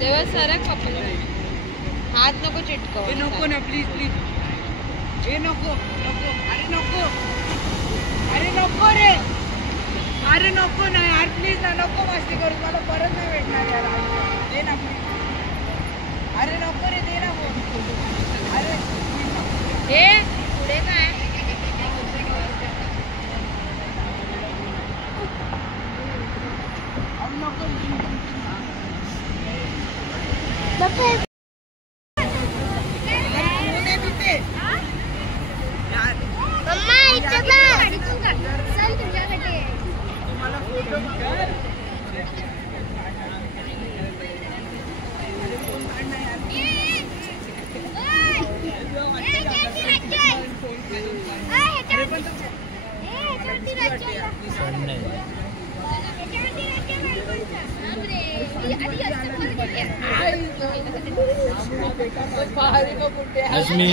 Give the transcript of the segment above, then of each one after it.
तेव्हा सरक पप्पा हात नको चिटकव. नको ना प्लीज प्लीज. नको नको. अरे नको. अरे नको रे. अरे नको ना यार प्लीज ना. नको मस्ती करू. मला परत नाही भेटणार यार. दे ना प्लीज. अरे नको रे. दे ना फोन. अरे हे पुढे काय रश्मी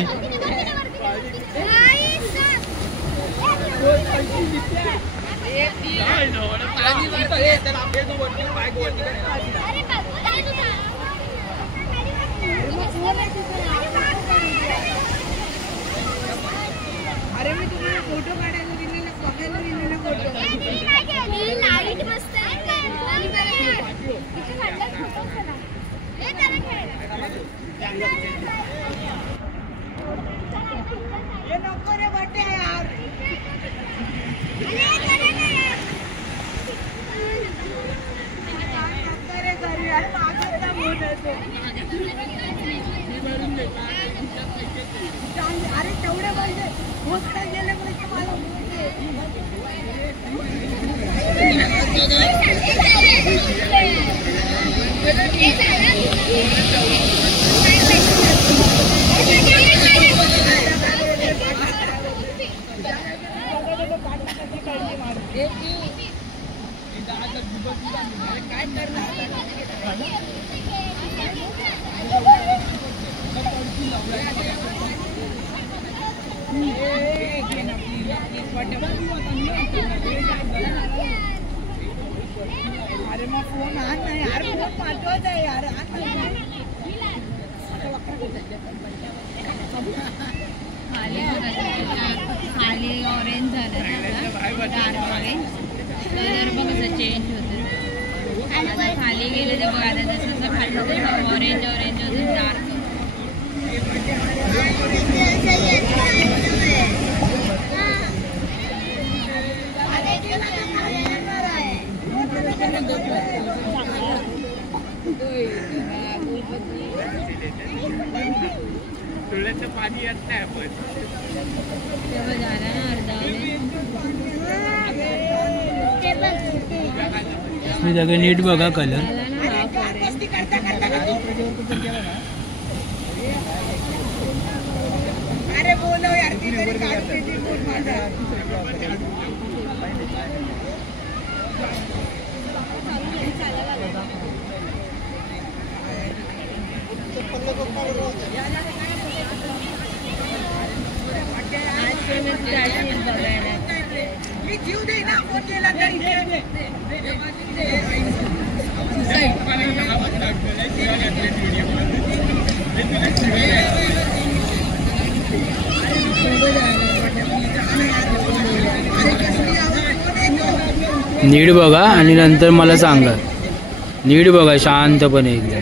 अरे मी तुम्हाला फोटो काढायला दिलेला बघायला दिलेला फोटो लाईट मस्त आहे. ये नको रे बटे यार. अरे तेवढे पाहिजे मोठे गेले पाहिजे मला. काय करणार अरे मग फोन आण ना यार. फोन पाठवत आहे यार. खाली ऑरेंज झालं डार्क ऑरेंज कलर बघ कसं चेंज होतं. आता खाली गेलं ते बघ. आता जसं खाली ऑरेंज ऑरेंज होतं डार्क. डोळ्याचं पाणी येत नाही पण तेव्हा झाला ना अर्धा. मी सगळं नीट बघा कलर. अरे बोलव यार. ती तरी काढते ती फोन माझा. मी जीव दे ना फोन केला तरी. नीट बघा आणि नंतर मला सांगा. नीट बघा शांतपणे एकदा.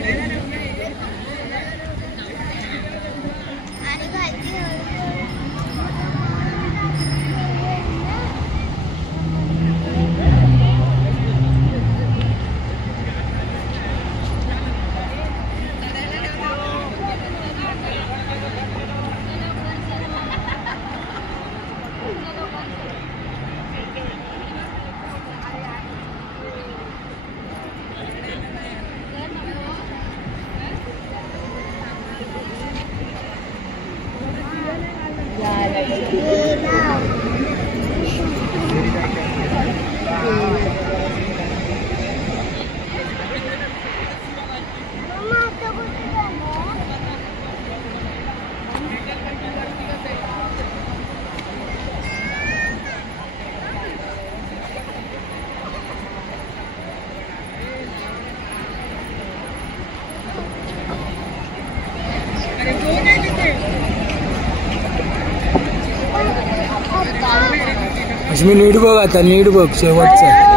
अश्मी नीट बघ आता, नीट बघ शेवटचं.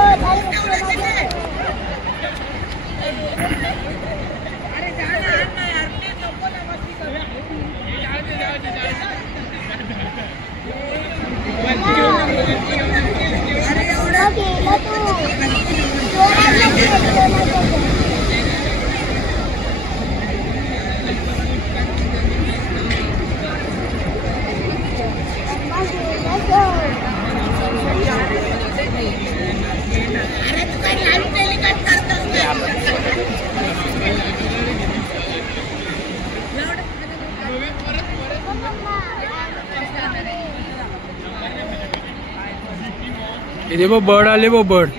इथे बघ बर्ड आले बघ बर्ड.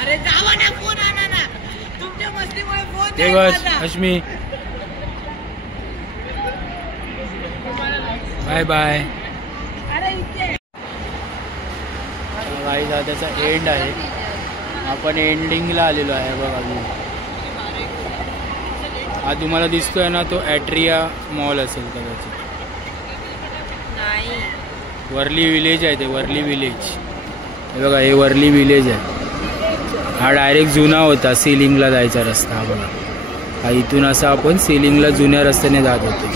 अरे जावा ना, फोन आणा ना, तुमच्या मस्तीमुळे फोन देवश अश्मी बाय बाय. गाईज हा त्याचा एंड आहे. आपण एंडिंगला आलेलो आहे बघा. हा तुम्हाला दिसतोय ना, तो ॲट्रिया मॉल असेल कदाचित. वर्ली विलेज आहे ते, वर्ली विलेज. हे बघा, हे वर्ली विलेज आहे. हा डायरेक्ट जुना होता सिलिंगला जायचा रस्ता. हा बघा, हा इथून असा आपण सिलिंगला जुन्या रस्त्याने जात होतो.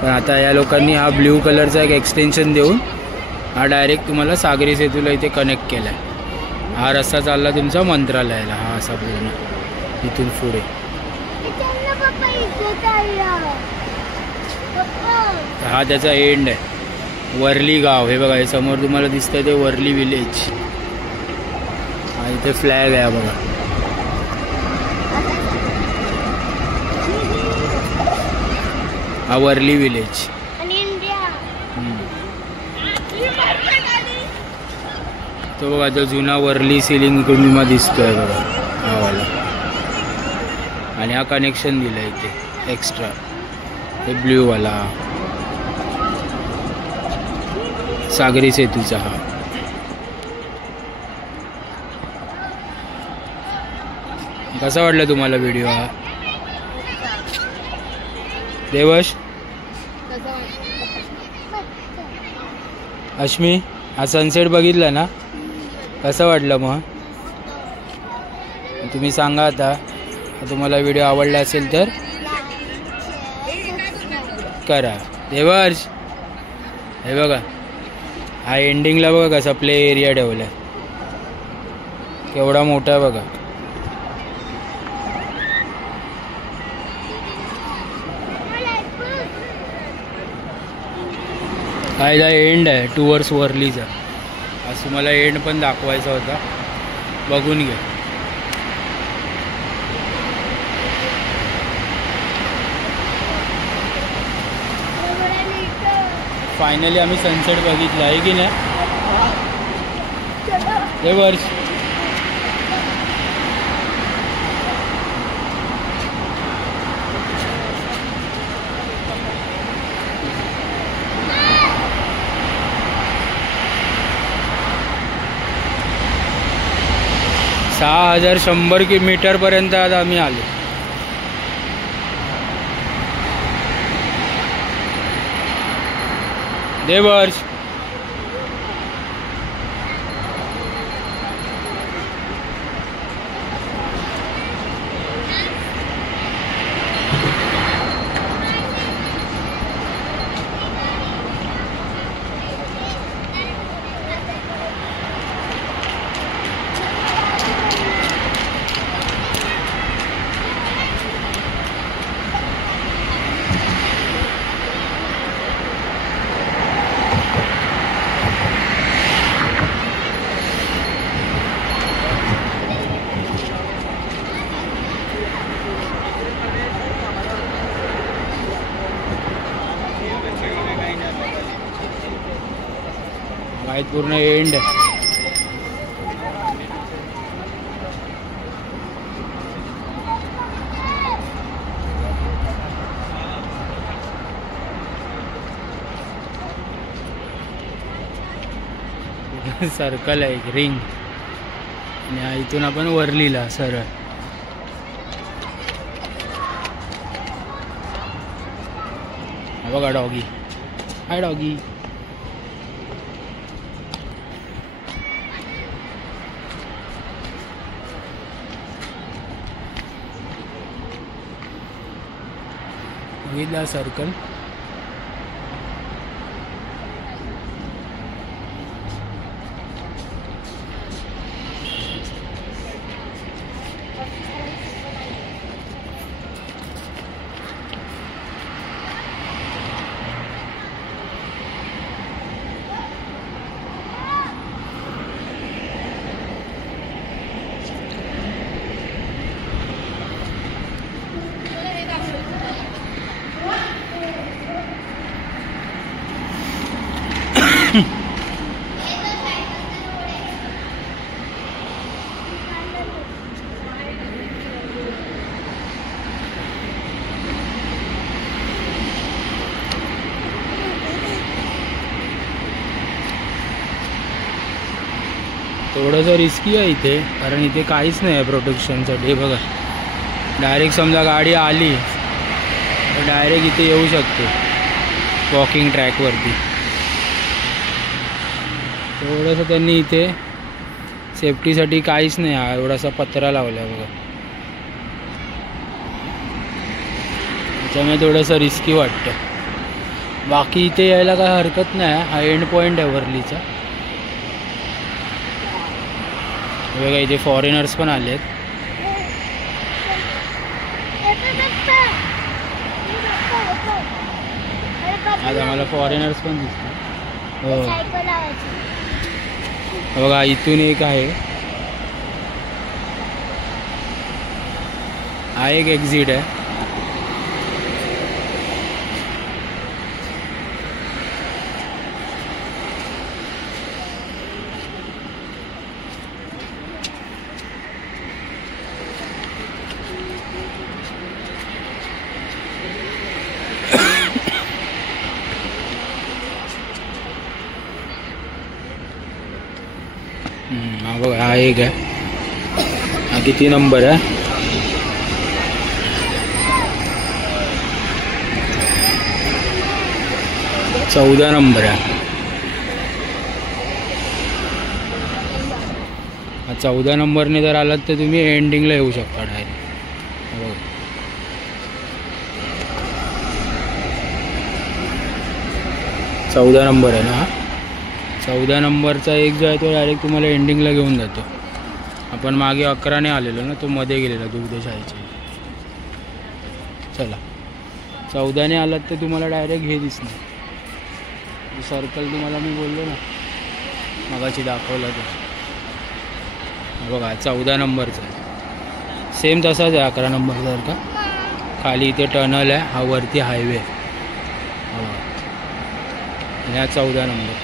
पण आता या लोकांनी हा ब्ल्यू कलरचा एक एक्सटेन्शन देऊन हा डायरेक्ट तुम्हाला सागरी सेतूला इथे कनेक्ट केला आहे. हा रस्ता चालला तुमचा मंत्रालयाला. हा असा पूर्ण इथून पुढे. हा त्याचा एंड आहे, वर्ली गाव. हे बघा, हे समोर तुम्हाला दिसतंय ते वर्ली विलेज. हा इथे फ्लॅग आहे बघा. हा वर्ली विलेज. तो बघा, तो जुना वर्ली सिलिंग तुम्ही दिसतोय बघा, हा वाला. आणि हा कनेक्शन दिला इथे एक्स्ट्रा, हे ब्ल्यू वाला सागरी सेतूचा. हा कसा वाटला तुम्हाला व्हिडिओ हा देवश? अश्मी, हा सनसेट बघितला ना, कसं वाटलं मग तुम्ही सांगा. आता तुम्हाला व्हिडिओ आवडला असेल तर करा. देवर्ष हे बघा, हा एंडिंगला बघा कसा प्ले एरिया ठेवला आहे, केवढा मोठा आहे बघा. हा एंड आहे टुवर्ड्स वर्लीचा. आज तुम्हाला एंड पण दाखवायचा होता, बघून घ्या. फायनली आम्ही सनसेट बघितला आहे की नाही हे वर्ष. सहा 6100 मीटरपर्यंत आज आम्ही आलो. देवर्ष पूर्ण एंड आहे. सर्कल आहे एक रिंग आणि इथून आपण वरलीला सरळ. हा बघा डॉगी. हाय डॉगी. बघितला सर्कल. थोडंसं रिस्की आहे इथे, कारण इथे काहीच नाही आहे प्रोटेक्शनसाठी. हे बघा, डायरेक्ट समजा गाडी आली तर डायरेक्ट इथे येऊ शकते वॉकिंग ट्रॅकवरती. थोडंसं त्यांनी इथे सेफ्टीसाठी काहीच नाही हा एवढासा पत्रा लावला आहे बघा. त्याच्यामुळे थोडंसं रिस्की वाटतं. बाकी इथे यायला काय हरकत नाही. हा एंड पॉईंट आहे वरलीचा. बघा इथे फॉरेनर्स पण आले आहेत. आता मला फॉरेनर्स पण दिसतात. हो बघा इथून एक आहे. हा एक एक्झिट आहे. हा बघा हा एक आहे. हा किती नंबर आहे? 14 नंबर आहे. हा 14 नंबरने जर आलात तर तुम्ही एंडिंगला येऊ शकता डायरेक्ट. हो 14 नंबर आहे ना हा. 14 नंबरचा एक जो आहे तो डायरेक्ट तुम्हाला एंडिंगला घेऊन जातो. आपण मागे 11ने आलेलो ना, तो मध्ये गेलेला दुग्धशाहीचे. चला 14ने आलात तर तुम्हाला डायरेक्ट हे दिसणार सर्कल. तुम्हाला मी बोललो ना मगाशी दाखवलं तर. बघा 14 नंबरचा आहे. सेम तसाच आहे 11 नंबरचा का. खाली इथे टनल आहे. हा वरती हायवे. आणि हा 14 नंबर.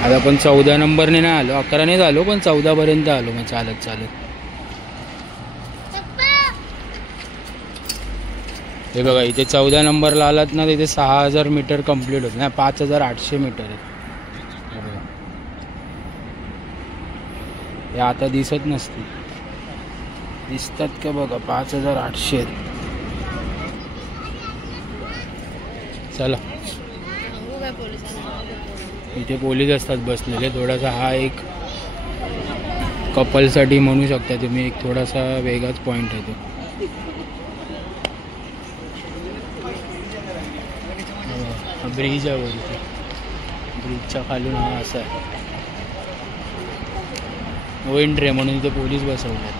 आता आपण 14 नंबरने नाही आलो, 11नेच आलो, पण 14पर्यंत आलो मग चालत चालत. हे बघा इथे 14 नंबरला आलात ना, तिथे 6000 मीटर कंप्लीट होत नाही, 5800 मीटर आहे. हे आता दिसत नसते, दिसतात का बघा 5800. चला इथे पोलीस असतात बसलेले. थोडासा हा एक कपलसाठी म्हणू शकता तुम्ही, एक थोडासा वेगळाच पॉईंट आहे तो. हा ब्रिज आहे वरती, ब्रिजच्या खालून हा असा आहे. नो एंट्री म्हणून इथे पोलीस बसवले.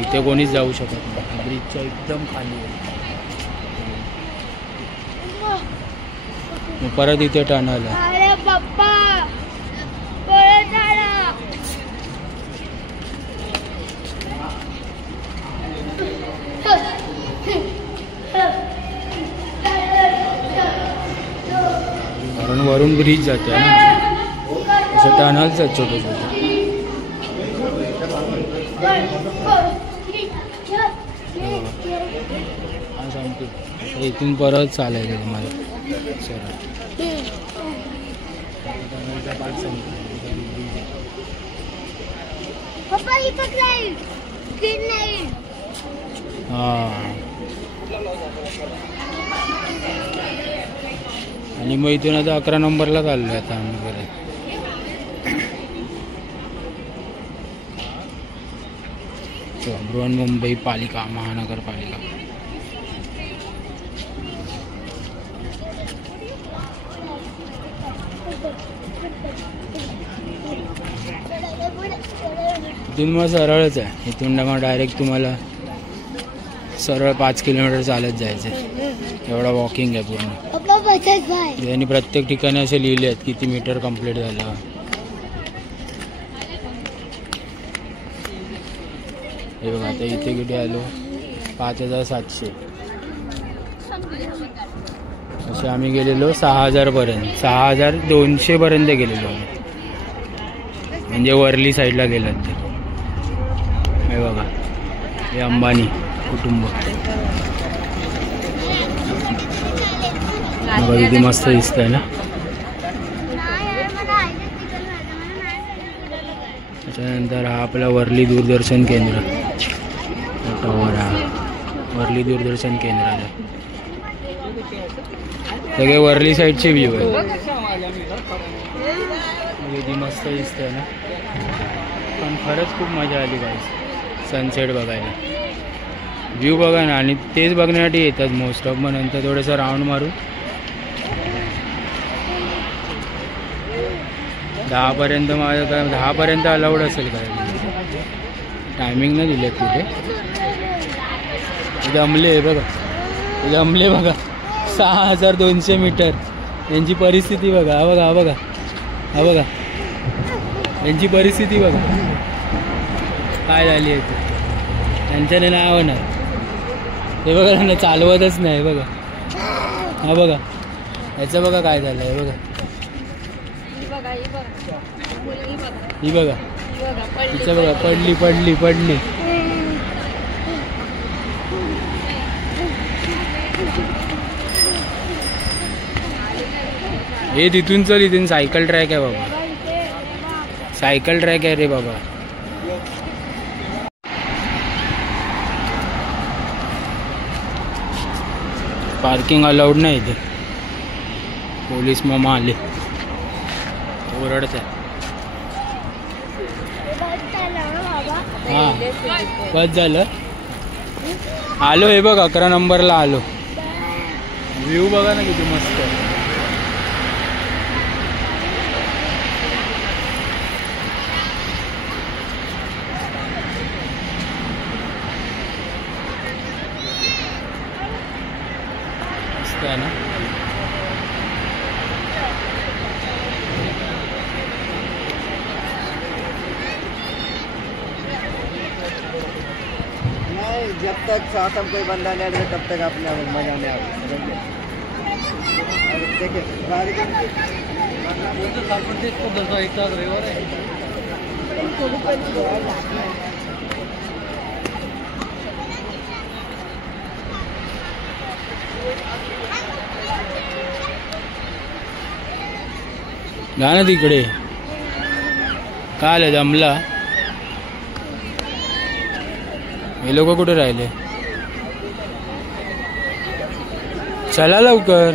इथे कोणीच जाऊ शकत नाही. ब्रिजच्या एकदम खाली आहे. परत इथे टनल आहे. कारण वरून ब्रिज जाते ना, असं टनल्स आहेत छोटे छोटे. हा सांगतो इथून परत चालायचं तुम्हाला. चला पप्पा ही पकडाई तीन नाही आणि मग इथून आता 11 नंबरला चाललोय आता आम्ही परत. बृहन्मुंबई पालिका महानगरपालिका. इथून मग सरळच आहे. इथून मग डायरेक्ट तुम्हाला सरळ 5 किलोमीटर चालत जायचं आहे. एवढा वॉकिंग आहे पूर्ण. पप्पा बसत बाय आणि प्रत्येक ठिकाणी असे लिहिले आहेत किती मीटर कंप्लीट झालं. हे बघा आता इथे किती आलो 5700. असे आम्ही गेलेलो 6000 पर्यंत 6200 पर्यंत गेलेलो आम्ही. म्हणजे वर्ली साईडला गेलात ते. हे बघा हे अंबानी कुटुंब. बघा किती मस्त दिसतंय ना. त्याच्यानंतर हा आपला वर्ली दूरदर्शन केंद्र टॉवर. हा वर्ली दूरदर्शन केंद्र आहे. सगळे वर्ली साईडचे व्ह्यू आहे. किती मस्त दिसतंय ना. पण खरंच खूप मजा आली गाईस सनसेट बघायला. व्ह्यू बघा ना. आणि तेच बघण्यासाठी येतात मोस्ट ऑफ. मग नंतर थोडंसं राऊंड मारून 10 पर्यंत. माझं काय 10 पर्यंत अलाउड असेल काय. टायमिंग नाही दिले कुठे. जमले बघा जमले बघा 6200 मीटर. यांची परिस्थिती बघा. हा बघा हा बघा हा बघा यांची परिस्थिती बघा काय झाली आहे ती. त्यांच्याने नाही होणार. हे बघा ना चालवतच नाही. बघा हा बघा याचं बघा काय झालं आहे. बघा ही बघा तिचं बघा पडली पडली पडली. हे तिथून चल. इथून सायकल ट्रॅक आहे बाबा. सायकल ट्रॅक आहे रे बाबा. पार्किंग अलाउड नाही इथे. पोलीस मामा आले ओरडत आहे. हां बस झालं. आलो हे बघ 11 नंबरला आलो. व्ह्यू बघा ना किती मस्त आहे. मस्त आहे ना. जब तक साथ हम कोई बंदा नहीं आएगा तब तक अपने मजा नहीं आएगा. देखिए गाड़ी जा ना तिकडे. काय आलं दमला. हे लोक कुठे राहिले. चला लवकर.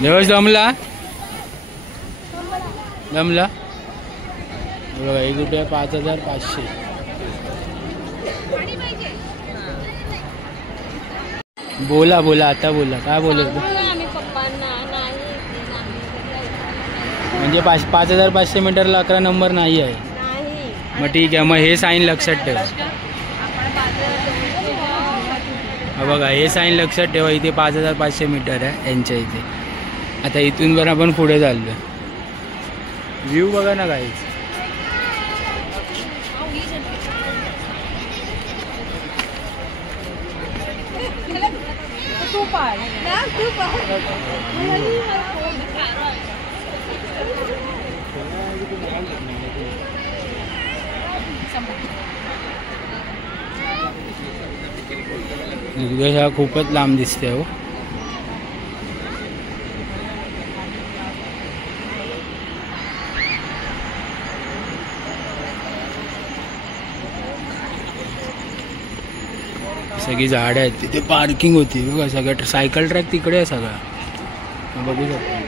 देवश दमला दमला. बघा हे कुठे 5500. बोला बोला आता बोला काय बोलत. म्हणजे 5500 मीटरला 11 नंबर नाही आहे. मग ठीक आहे. मग हे साईन लक्षात ठेवा. बघा हे साईन लक्षात ठेवा. इथे 5500 मीटर आहे यांच्या इथे. आता इथून पण आपण पुढे चाललो. व्ह्यू बघा ना काहीच. दुग्धशाळा खूपच लांब दिसते हो. सगळी झाडं आहेत तिथे, पार्किंग होती बघा. सगळं सायकल ट्रॅक तिकडे आहे सगळा, बघू शकतो.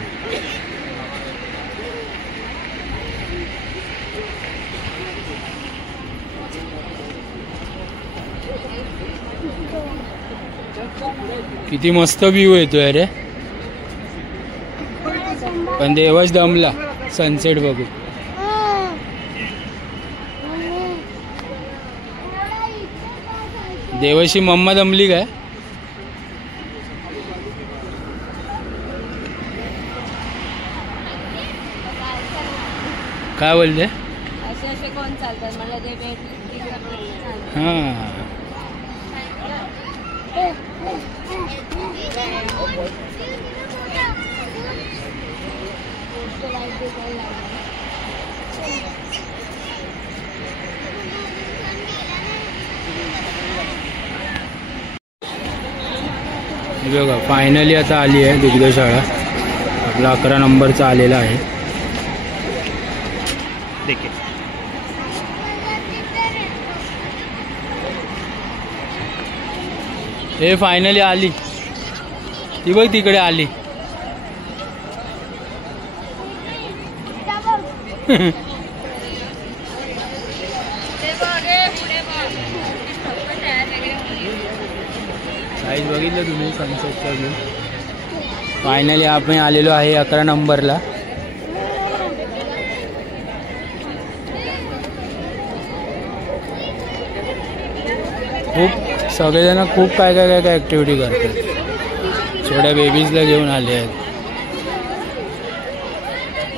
किती मस्त व्ह्यू येतोय रे. पण देवच दमला सनसेट बघू. देवाशी मम्मा दमली काय? काय बोलते? असे कोण चालतात मला जे हां बघा फायनली आता आली आहे दुग्धशाळा. आपला 11 नंबरचा आलेला आहे. हे फायनली आली ती बघ तिकडे आली. साईज बघितलं तुम्ही सनसेटचा व्ह्यू. फायनली आपण आलेलो आहे 11 नंबरला. खूप सगळेजण खूप काय ॲक्टिव्हिटी करतात. छोट्या बेबीजला घेऊन आले आहेत.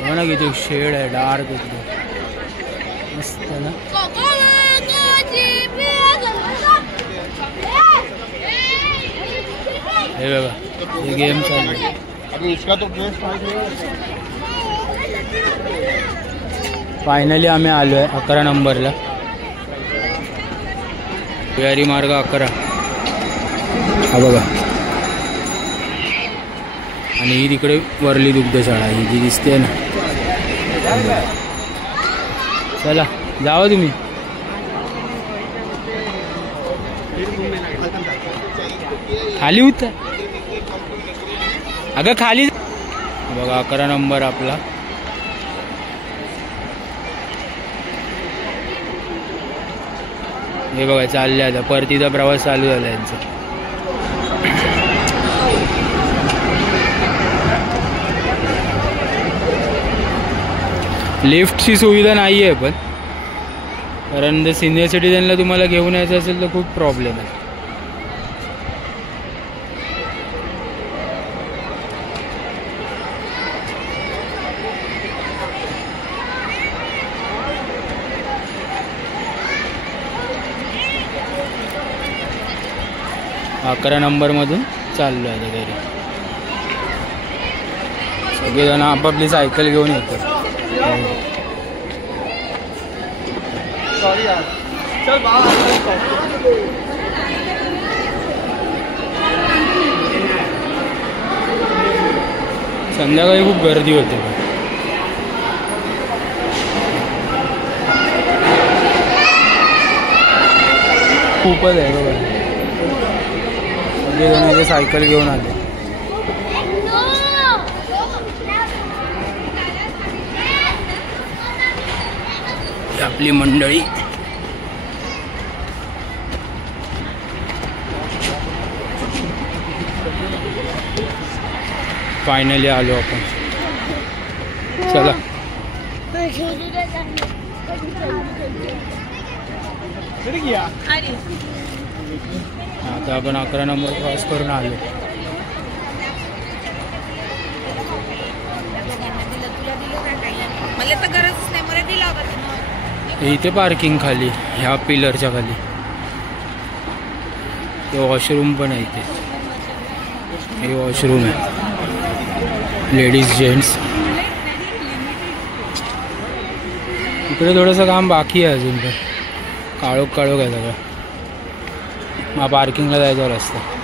हो ना, किती शेड आहे, डार्क एकदम मस्त ना. हे बघा हे गेम चालू आहे. फायनली आम्ही आलो आहे 11 नंबरला. भुयारी मार्ग 11 हा बघा. आणि ही तिकडे वरली दुग्धशाळा ही जी दिसते ना. चला जावा तुम्ही. खाली उतर अगं खाली बघा. 11 नंबर आपला. हे बघा चालले आता परतीचा प्रवास चालू झाला यांचा. लिफ्टची सुविधा नाही आहे पण, कारण जर सिनियर सिटीजनला तुम्हाला घेऊन यायचं असेल तर खूप प्रॉब्लेम आहे. अकरा नंबरमधून चाललो आहे घरी. सगळेजण आपापली सायकल घेऊन येतात. संध्याकाळी खूप गर्दी होते. खूपच आहे बघा. सगळेजण सायकल घेऊन आले. आपली मंडळी फायनली आलो आपण. चला आता आपण 11 नंबर क्रॉस करून आलो. मला तर गरजच नाही, मला दिला होता. इथे पार्किंग खाली ह्या पिलरच्या खाली. ते वॉशरूम पण आहे इथे. हे वॉशरूम आहे लेडीज जेंट्स. इकडे थोडंसं काम बाकी आहे अजून पण. काळोख आहे सगळं. हा पार्किंगला जायचा रस्ता.